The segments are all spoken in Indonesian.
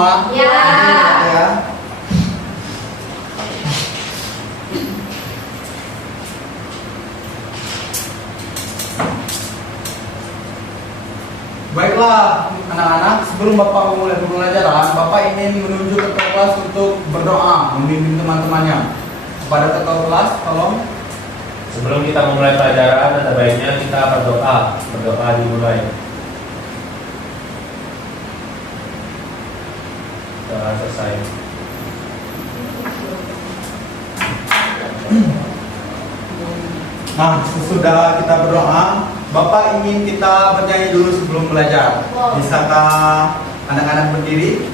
semua? Ya. Ya. Baiklah anak-anak, sebelum Bapak memulai pembelajaran, Bapak ingin menuju ke kelas untuk berdoa, membimbing teman-temannya. Kepada ketua kelas, tolong. Sebelum kita memulai pelajaran, ada baiknya kita berdoa. Berdoa dimulai. Doa selesai. Nah, sesudah kita berdoa, Bapak ingin kita bernyanyi dulu sebelum belajar. Bisakah anak-anak berdiri?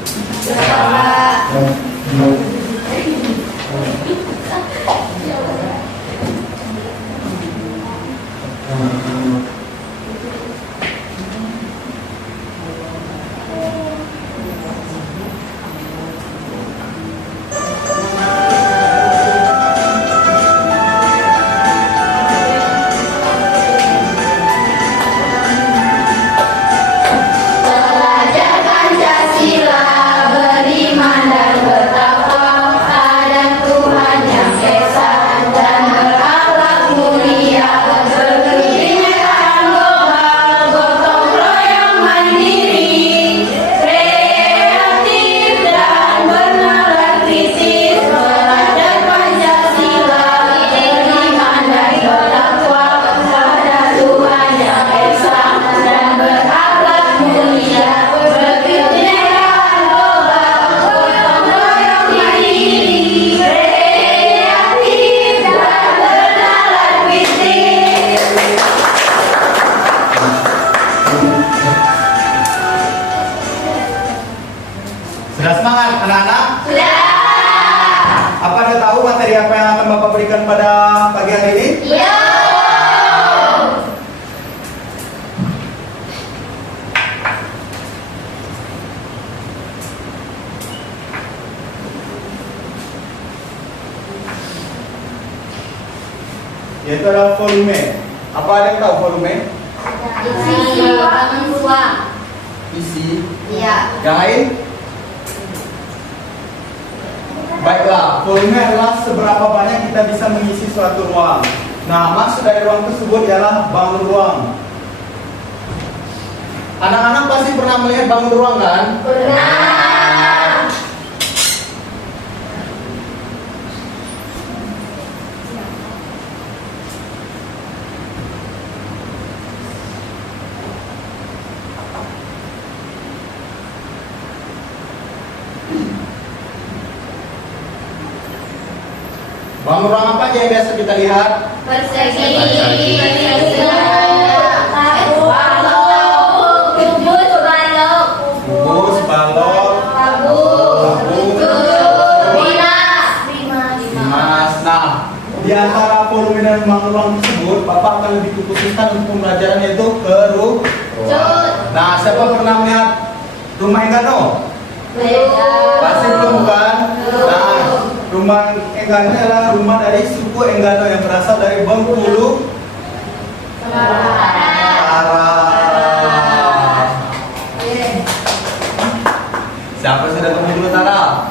Belajar Pancasila, beriman dan bertakwa pada Tuhan yang Esa dan berakhlak mulia, berkebinekaan global, gotong royong mandiri, kreatif dan bernalar kritis. Belajar Pancasila, beriman dan bertakwa pada Tuhan yang Esa dan berakhlak mulia, berkebinekaan global, gotong royong mandiri, kreatif dan bernalar kritis. Sudah semangat anak-anak? Apa Anda tahu materi apa yang akan Bapak berikan pada pagi hari ini? Yaitu adalah volume. Apa ada yang tahu volume? Isi bangun ruang. Isi. Iya. Yang lain? Baiklah, volume adalah seberapa banyak kita bisa mengisi suatu ruang. Nah, maksud dari ruang tersebut ialah bangun ruang. Anak-anak pasti pernah melihat bangun ruang kan? Benar. Bangun ruang apa aja yang biasa kita lihat? Persegi. Kubus, balok, Mas. Nah, di antara volume dan bangun ruang tersebut, Bapak akan lebih khususkan untuk pembelajaran yaitu kerucut. Nah, siapa pernah melihat rumah Enggano? Pasti belum kan? Nah, rumah Enggano adalah rumah dari suku Enggano yang berasal dari Bengkulu Utara. Siapa sudah ke Bengkulu Utara?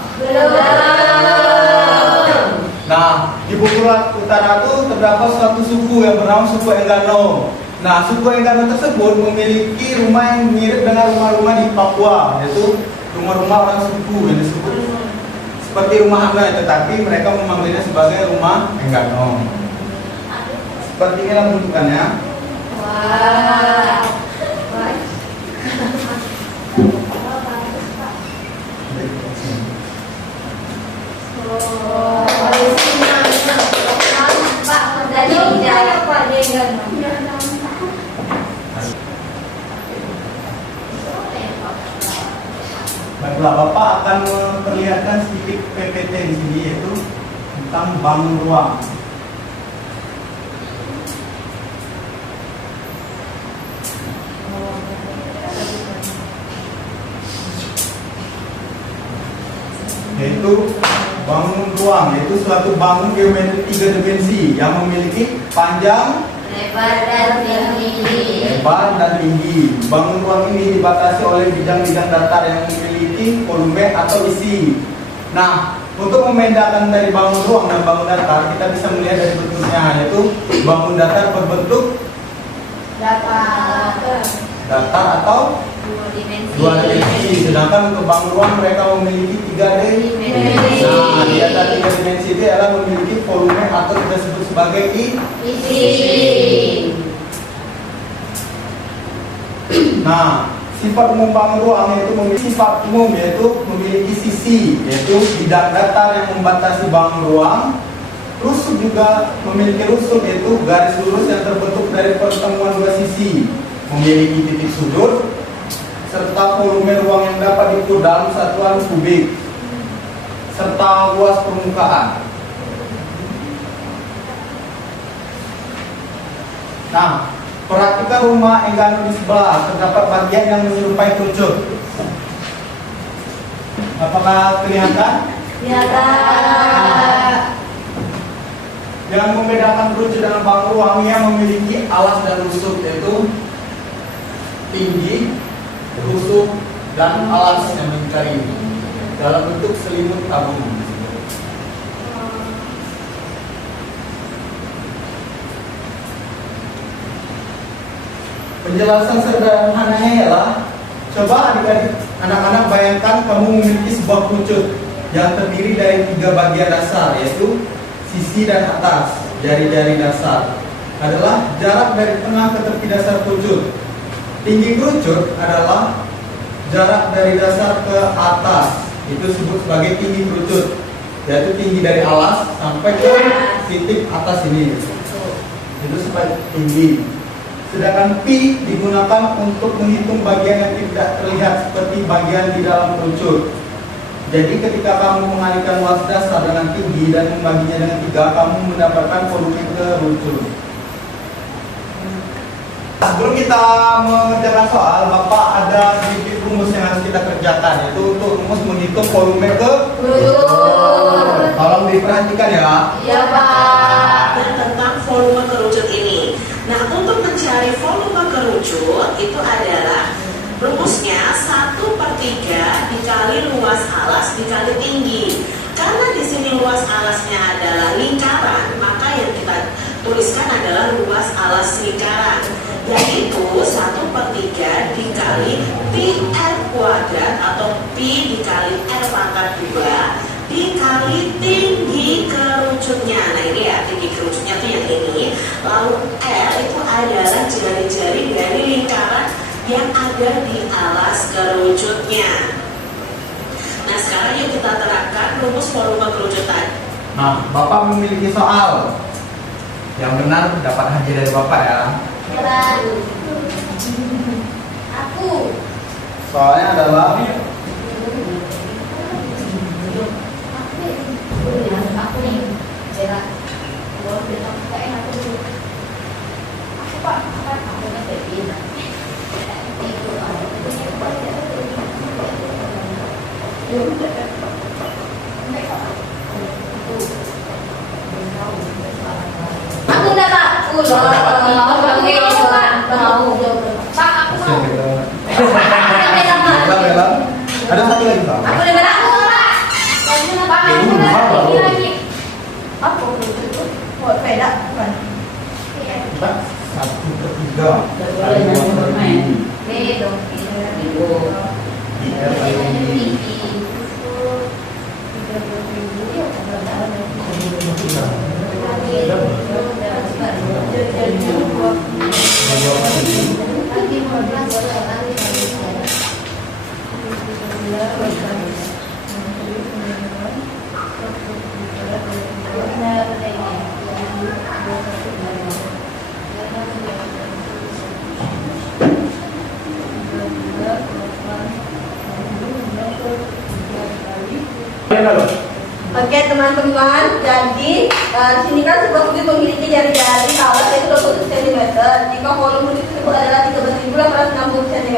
Nah, di Bengkulu Utara itu terdapat suatu suku yang bernama suku Enggano. Nah, suku Enggano tersebut memiliki rumah yang mirip dengan rumah-rumah di Papua, yaitu rumah-rumah orang suku yang disebut seperti rumah Hana, tetapi mereka memanggilnya sebagai rumah Enggano. Seperti inilah bentukannya. Baiklah, Bapak akan memperlihatkan sedikit PPT di sini yaitu tentang bangun ruang. Yaitu bangun ruang, yaitu suatu bangun geometri 3 dimensi yang memiliki panjang, lebar dan tinggi. Lebar dan tinggi. Bangun ruang ini dibatasi oleh bidang-bidang datar yang memiliki volume atau isi. Nah, untuk membedakan dari bangun ruang dan bangun datar, kita bisa melihat dari bentuknya, yaitu bangun datar berbentuk Datar. datar atau dua dimensi. Sedangkan untuk bangun ruang mereka memiliki 3 dimensi. Nah, di antara 3 dimensi itu adalah memiliki volume atau kita sebut sebagai Isi. Nah, sifat umum bangun ruang yaitu memiliki sifat umum yaitu memiliki sisi, yaitu bidang datar yang membatasi bangun ruang. Rusuk juga memiliki rusuk, yaitu garis lurus yang terbentuk dari pertemuan dua sisi, memiliki titik sudut, serta volume ruang yang dapat diukur dalam satuan kubik, serta luas permukaan. Nah, perhatikan rumah Enggano di sebelah, terdapat bagian yang menyerupai kerucut. Apakah kelihatan? Lihat. Yang membedakan kerucut dengan bangun ruang yang memiliki alas dan rusuk, yaitu tinggi, rusuk, dan alas yang mencari dalam bentuk selimut tabung. Penjelasan sederhananya ialah, coba adik-adik anak-anak bayangkan kamu memiliki sebuah kerucut yang terdiri dari 3 bagian dasar, yaitu sisi dan atas. Jari-jari dasar adalah jarak dari tengah ke tepi dasar kerucut. Tinggi kerucut adalah jarak dari dasar ke atas, itu disebut sebagai tinggi kerucut, yaitu tinggi dari alas sampai ke titik atas ini, itu sebagai tinggi. Sedangkan pi digunakan untuk menghitung bagian yang tidak terlihat seperti bagian di dalam kerucut. Jadi ketika kamu mengalihkan luas dasar dengan tinggi dan membaginya dengan 3, kamu mendapatkan volume kerucut. Sebelum kita mengerjakan soal, Bapak ada sedikit rumus yang harus kita kerjakan, yaitu untuk rumus menghitung volume kerucut. Tolong diperhatikan ya. Iya, Pak. Tentang volume kerucut ini. Nah, untuk mencari volume kerucut itu adalah rumusnya 1/3 dikali luas alas dikali tinggi. Karena di sini luas alasnya adalah lingkaran, maka yang kita tuliskan adalah luas alas lingkaran, yaitu 1/3 dikali pi r kuadrat atau pi dikali r pangkat 2 dikali tinggi kerucutnya. Nah, ini ya tinggi kerucutnya tuh yang ini. Lalu R itu adalah jari-jari dari lingkaran yang ada di alas kerucutnya. Nah, sekarang yuk kita terapkan rumus volume kerucutan. Nah, Bapak memiliki soal. Yang benar dapat hadiah dari Bapak ya. Aku. Soalnya adalah Aku nih. Jera. Aku Pak. Aku ngedekin. Aku udah Pak. Aku udah. Pak, aku mau. Bella. Ada satu lagi Pak. Aku udah berlaku Pak. Pak, aku udah lagi. Apa itu? Buat beda bukan? Kita 1/3 kali 2/3. Beda. IR kali tinggi. Oke teman-teman, jadi di sini kan sebuah kubik memiliki jari-jari alas yaitu 20 cm. Jika volume kubik tersebut adalah 13.860 cm,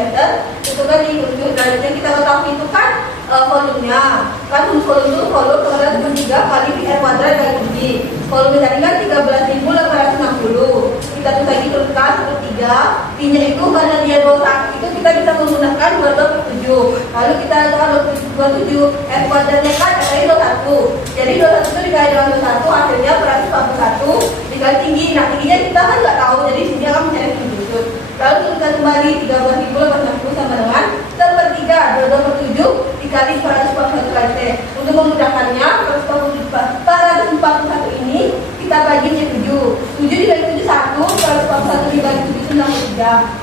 itu kan di kubik. Selanjutnya kita ketahui itu kan volumenya. Kan volume itu volume kemudian 3 kali pi r kuadrat kali tinggi. Volume jaringan 13.860. Kita tulis diturunkan 1/3. P-nya itu karena dia 21 itu kita bisa menggunakan 22/7. Lalu kita tahu 27 F kuadratnya kan katanya 21. Jadi 21 itu dikali dengan 21 hasilnya 141 dikali tinggi. Nah tingginya kita kan nggak tahu, jadi sini akan mencari sudut. Lalu tuliskan kembali 13.860 sama dengan 1/3 22/7 dikali 141 kali T. Untuk memudahkannya 441 ini kita bagi menjadi 7. 7 dibagi 7 1, 141 dibagi 7 itu 63.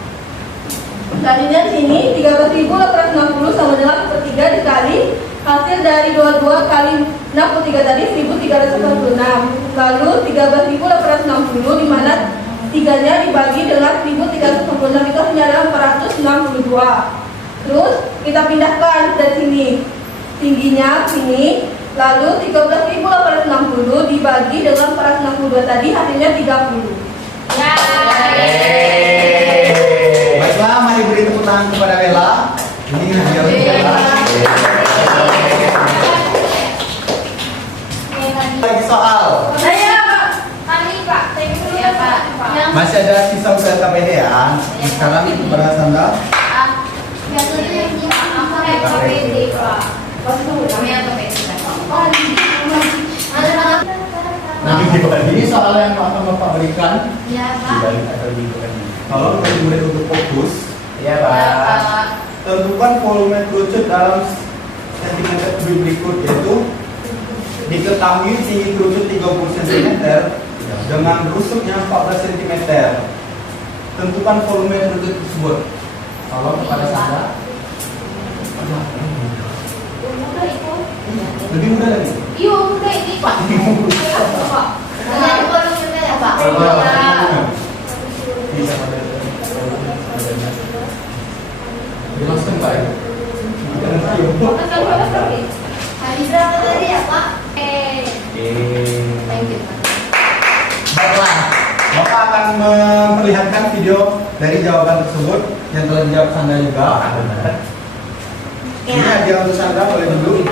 Selanjutnya di sini 13.860 sama dengan 1/3 dikali hasil dari 22 kali 63 tadi 1.386. Lalu 13.860 di mana 3-nya dibagi dengan 1.386 itu hanya adalah 462. Terus kita pindahkan dari sini tingginya sini. Lalu 13.860 dibagi dengan 462 tadi hasilnya 30. Baiklah, mari beri tepuk tangan kepada Bella. Ini hadiah untuk Bella. Lagi soal. Masih ada sisa ujian KPD ya. Sekarang kepada Sandra. Nah, ini soal yang akan Bapak berikan. Dibalik atau dibalik. Kalau murid untuk fokus, Iya Pak. tentukan volume kerucut dalam sentimeter kubik berikut, yaitu diketahui tinggi kerucut 30 cm dengan rusuknya 14 cm. Tentukan volume kerucut tersebut. Kalau kepada Sandra. Lebih mudah lagi. Jelaskan Pak. Baiklah, Bapak akan memperlihatkan video dari jawaban tersebut yang telah dijawab Sandra juga. Ini hadiah untuk Sandra, boleh duduk.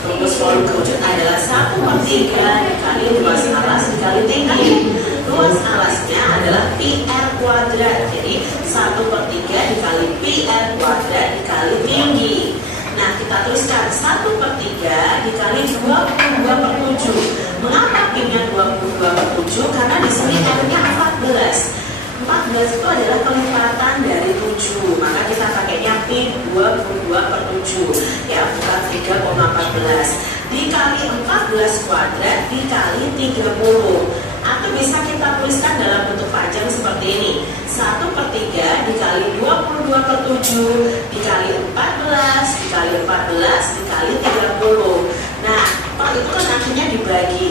Rumus volume kerucut adalah 1/3 dikali luas alas dikali tinggi. Luas alasnya adalah PR kuadrat. Jadi 1/3 dikali PR kuadrat dikali tinggi. Nah, kita tuliskan 1/3 dikali 22/7. Mengapa P-nya 22/7? Karena di sini R-nya 14. 14 itu adalah kelipatan dari 7. Maka kita pakainya P 22/7. Ya, bukan 3,14. Dikali 14 kuadrat dikali 30. Atau bisa kita tuliskan dalam bentuk panjang seperti ini. 1/3 dikali 22/7 dikali 14 dikali 14 dikali 30. Nah, kalau itu kan akhirnya dibagi.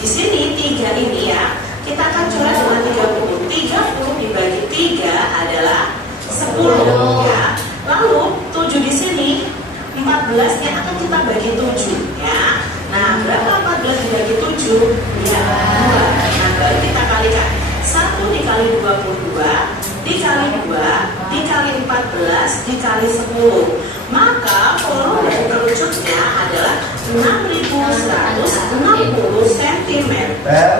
Di sini 3 ini ya, kita akan coret dengan 30. 30 dibagi 3 adalah 10 ya. Lalu 7 di sini, 14-nya akan kita bagi 7 ya. Nah, berapa 14 dibagi 7? Ya, 2. Nah, baru kita kalikan. 1 dikali 22 dikali 2 dikali 14 dikali 10. Maka volume kerucutnya adalah 6.160 cm. Per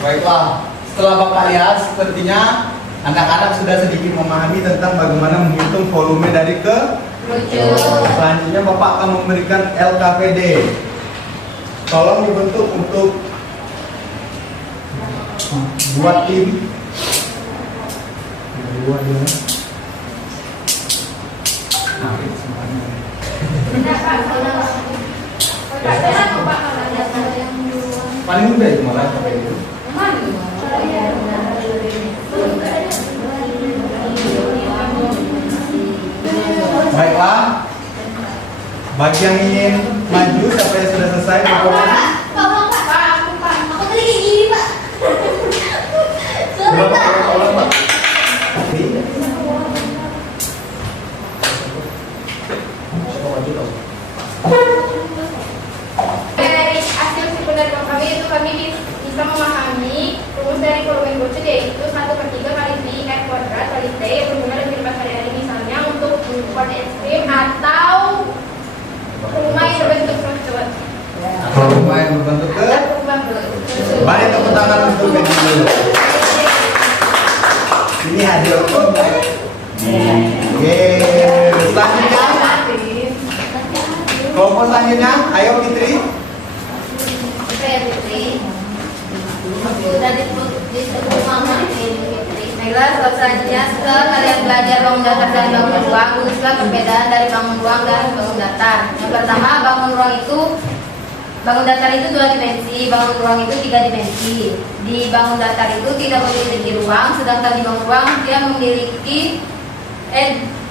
Baiklah, setelah Bapak lihat sepertinya anak-anak sudah sedikit memahami tentang bagaimana menghitung volume dari selanjutnya Bapak akan memberikan LKPD. Tolong dibentuk untuk buat tim. Paling mudah itu malah LKPD itu. Baiklah, bagi yang ingin maju sampai sudah selesai Dari hasil sebenarnya kami yaitu 1/3 kali pi f kuadrat kali t berhubungan dengan kehidupan sehari-hari, misalnya untuk kehidupan ekstrim atau rumah yang berbentuk fluctuat. Rumah yang berbentuk ke. Mari tepuk tangan untuk Benny dulu. Ini hadir untuk. Selanjutnya, kelompok selanjutnya, ayo Fitri. Sudah disebut mama Baiklah, soal selanjutnya setelah kalian belajar bangun datar dan bangun ruang, rumuslah perbedaan dari bangun ruang dan bangun datar. Yang pertama, bangun datar itu 2 dimensi, bangun ruang itu 3 dimensi. Di bangun datar itu tidak memiliki ruang, sedangkan di bangun ruang dia memiliki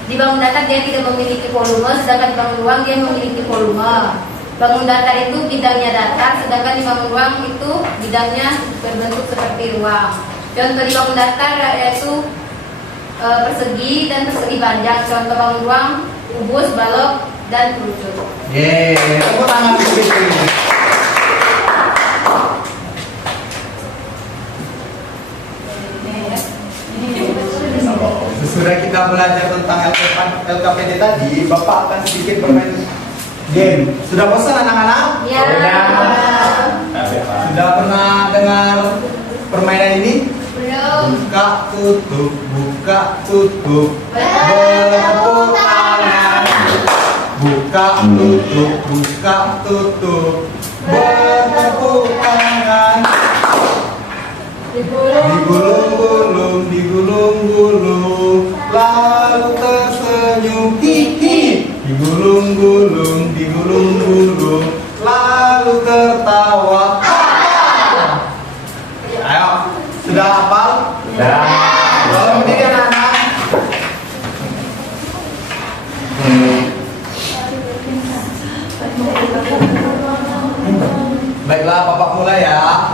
di bangun datar dia tidak memiliki volume, sedangkan di bangun ruang dia memiliki volume. Bangun datar itu bidangnya datar, sedangkan di bangun ruang itu bidangnya berbentuk seperti ruang. Contoh di bangun datar yaitu persegi dan persegi panjang. Contoh bangun ruang, kubus, balok, dan kerucut. Tepuk tangan untuk Fitri. Sesudah kita belajar tentang LKPD tadi, Bapak akan sedikit bermain game. Sudah bosan anak-anak? Ya. Sudah pernah dengar permainan ini? belum. Buka tutup, buka tutup, bertepuk tangan. Buka tutup, buka tutup, bertepuk tangan. Digulung-gulung, digulung-gulung, lalu tersenyum, hihi. Digulung-gulung, digulung-gulung, lalu tertawa. Ayo, sudah hafal? Sudah. Kalau berdiri anak-anak. Baiklah, Bapak mulai ya.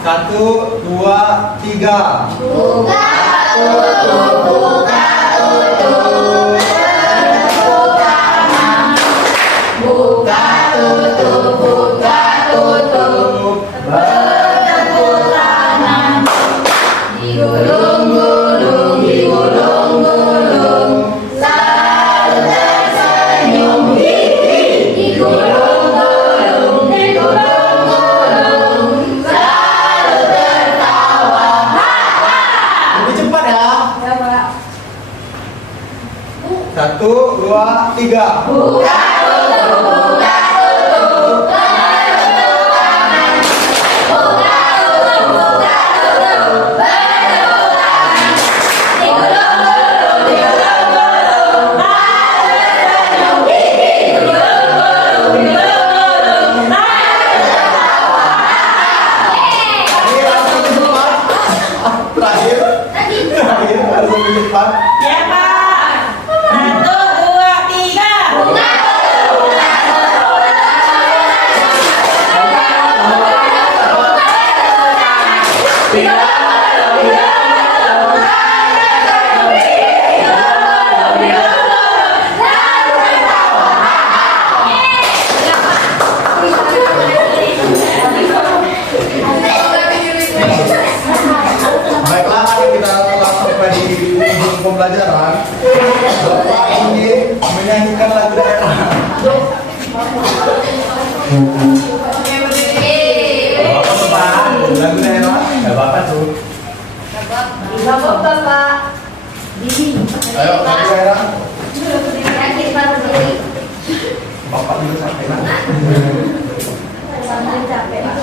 1, 2, 3. Buka tutup, buka tutup, bertepuk tangan. Buka tutup, buka tutup, bertepuk tangan. Digulung-gulung, digulung-gulung, selalu tersenyum, hihi. Digulung-gulung, digulung-gulung, selalu tertawa, ha-ha. Lebih cepat ya. Ya, Pak. 1, 2, 3. Buka tutup, buka tutup, bertepuk tangan. Buka tutup, buka tutup, bertepuk tangan. Digulung-gulung, digulung-gulung, selalu tersenyum, hihi. Digulung-gulung, digulung-gulung, selalu tertawa, ha-ha. Ini langsung lebih cepat. Terakhir. Terakhir langsung lebih cepat. Ya Pak. 1, 2, 3. Buka tutup, buka tutup, Baiklah, kita telah sampai di ujung pembelajaran. Bapak ingin menyanyikan lagu daerah. Bapak teman. Lagu daerah. Gak apa-apa tuh. Bapak, Bapak. Ayo, lagu daerah. Yakin baru beli. Bapak juga sampai lah. Sampai capek, Pak.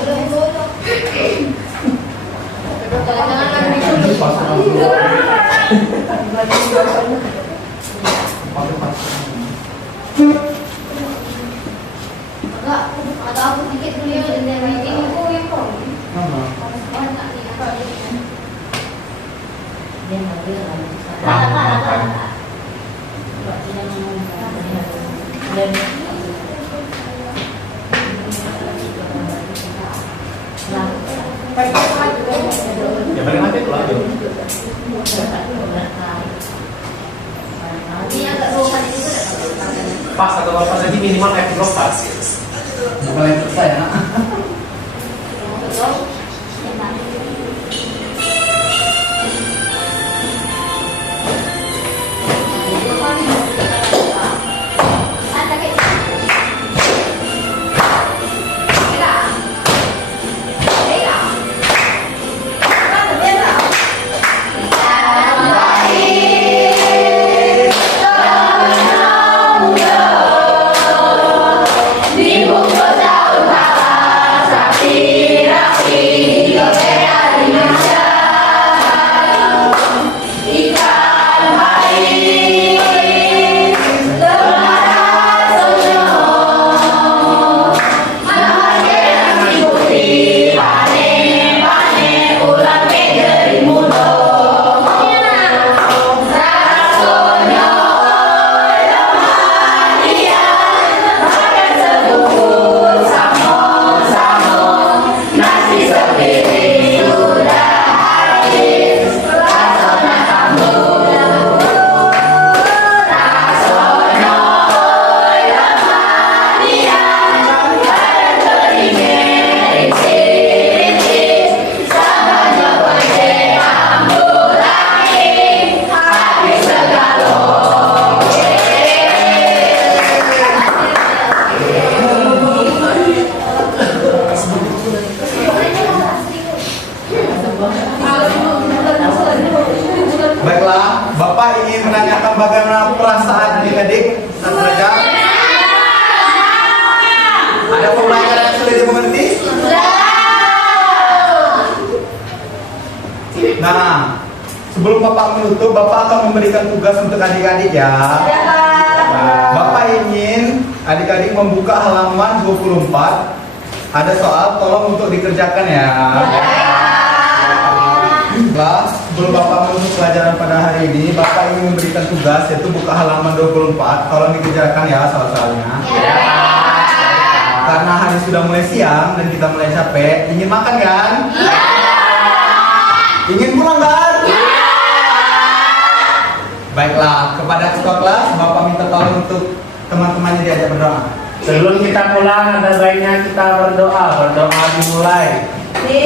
Enggak, atau aku sedikit dulu ya dan ini aku yang kau. Ya paling mati tuh aja. Ini agak roman itu. Pas atau apa lagi minimal kayak blok pas. Bukan yang selesai ya. ingin menanyakan bagaimana perasaan adik-adik saat belajar? Ada pembelajaran yang sudah dimengerti? Nah, sebelum Bapak menutup, Bapak akan memberikan tugas untuk adik-adik ya. Ya, Pak. Bapak ingin adik-adik membuka halaman 24. Ada soal, tolong untuk dikerjakan ya. Kelas, sebelum Bapak menutup pelajaran pada hari ini, Bapak ingin memberikan tugas yaitu buka halaman 24. Tolong dikerjakan ya soal-soalnya. Karena hari sudah mulai siang dan kita mulai capek, ingin makan kan? Ingin pulang kan? Baiklah, kepada ketua kelas, Bapak minta tolong untuk teman-temannya diajak berdoa. Sebelum kita pulang, ada baiknya kita berdoa. Berdoa dimulai. Di